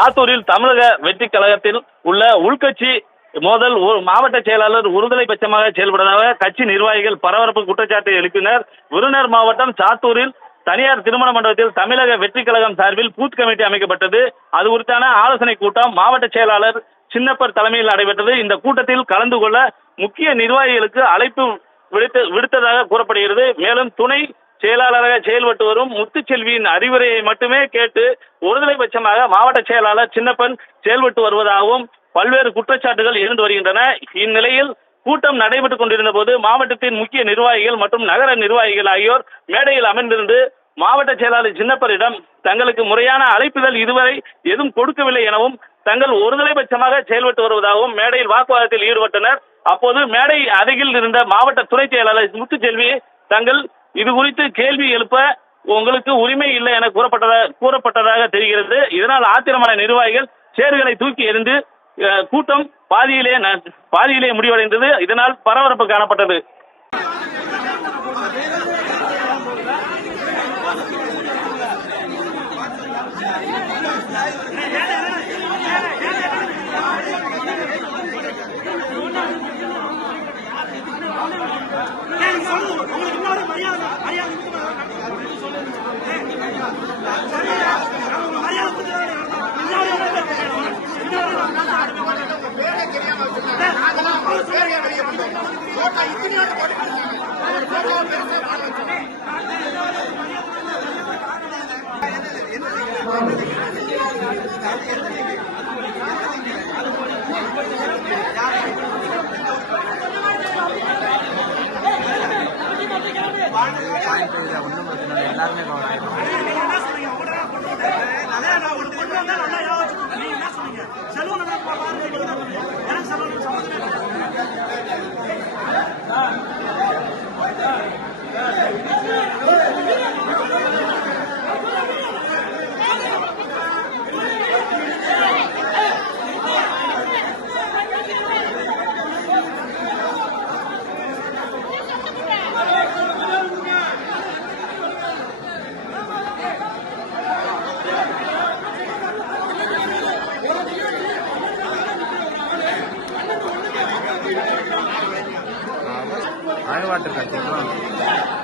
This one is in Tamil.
சாத்தூரில் தமிழக வெற்றி கழகத்தில் உள்ள உள்கட்சி மோதல் மாவட்ட செயலாளர் ஒருதலை பட்சமாக செயல்படுவதாக கட்சி நிர்வாகிகள் பரபரப்பு குற்றச்சாட்டை எழுப்பினர். விருதுநகர் மாவட்டம் சாத்தூரில் தனியார் திருமண மண்டபத்தில் தமிழக வெற்றி கழகம் சார்பில் பூத் கமிட்டி அமைக்கப்பட்டது. அது குறித்தான ஆலோசனை கூட்டம் மாவட்ட செயலாளர் சின்னப்பர் தலைமையில் நடைபெற்றது. இந்த கூட்டத்தில் கலந்து கொள்ள முக்கிய நிர்வாகிகளுக்கு அழைப்பு விடுத்ததாக கூறப்படுகிறது. மேலும் துணை செயலாளராக செயல்பட்டு வரும் முத்துச்செல்வியின் அறிவுரையை மட்டுமே கேட்டு ஒருதலை பட்சமாக மாவட்ட செயலாளர் சின்னப்பன் செயல்பட்டு வருவதாகவும் பல்வேறு குற்றச்சாட்டுகள் இருந்து வருகின்றன. இந்நிலையில் கூட்டம் நடைபெற்றுக் கொண்டிருந்த போது மாவட்டத்தின் முக்கிய நிர்வாகிகள் மற்றும் நகர நிர்வாகிகள் ஆகியோர் மேடையில் அமர்ந்திருந்து மாவட்ட செயலாளர் சின்னப்பரிடம் தங்களுக்கு முறையான அழைப்புகள் இதுவரை எதுவும் கொடுக்கவில்லை எனவும் தங்கள் ஒருதலை பட்சமாக செயல்பட்டு வருவதாகவும் மேடையில் வாக்குவாதத்தில் ஈடுபட்டனர். அப்போது மேடை அருகில் இருந்த மாவட்ட துணை செயலாளர் முத்துச்செல்வி தங்கள் இது குறித்து கேள்வி எழுப்ப உங்களுக்கு உரிமை இல்லை என கூறப்பட்டதாக தெரிகிறது. இதனால் ஆத்திரமான நிர்வாகிகள் சேர்களை தூக்கி எறிந்து கூட்டம் பாதியிலே முடிவடைந்தது. இதனால் பரபரப்பு காணப்பட்டது. வாட்டர்